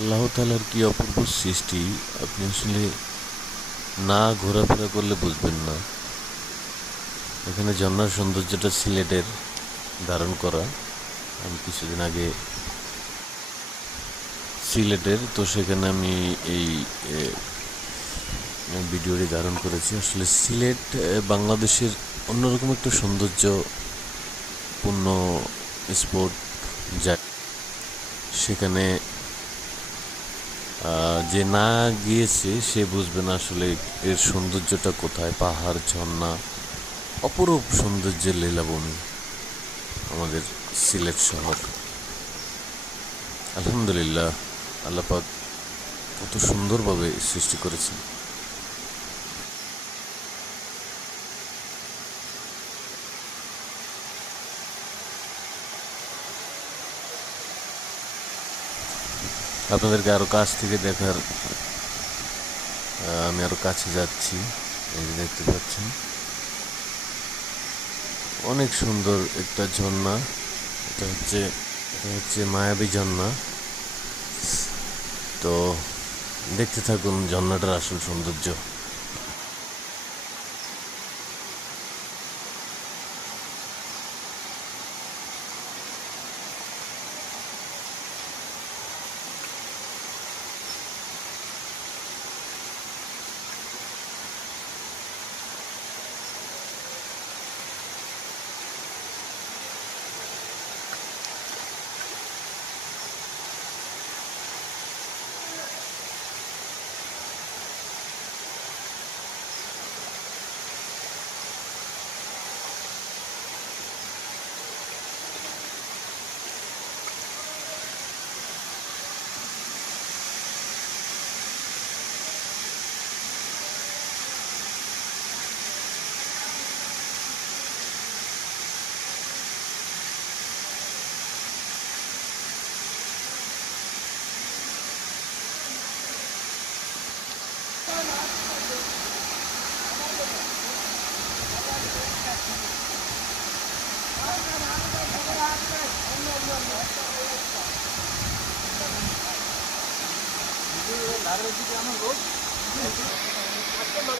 আল্লাহ তাআলার কি অপূর্ব সৃষ্টি! আপনি আসলে না ঘোরাফেরা করলে বুঝবেন না। এখানে ঝর্ণার সৌন্দর্যটা সিলেটের ধারণ করা। আমি কিছুদিন আগে সিলেটের, তো সেখানে আমি এই ভিডিওটি ধারণ করেছি। আসলে সিলেট বাংলাদেশের অন্যরকম একটা সৌন্দর্যপূর্ণ স্পট, যা সেখানে যে না গিয়েছে সে বুঝবে না আসলে এর সৌন্দর্যটা কোথায়। পাহাড়, ঝর্ণা, অপরূপ সৌন্দর্যের লীলাভূমি আমাদের সিলেট শহর। আলহামদুলিল্লাহ, আল্লাহ পাক কত সুন্দরভাবে সৃষ্টি করেছেন। আপনাদেরকে আরো কাছ থেকে দেখার, আমি আরো কাছে যাচ্ছি। এই যে দেখতে পাচ্ছেন, অনেক সুন্দর একটা ঝর্ণা। এটা হচ্ছে মায়াবী ঝর্ণা। তো দেখতে থাকুন ঝর্ণাটার আসল সৌন্দর্য। আমার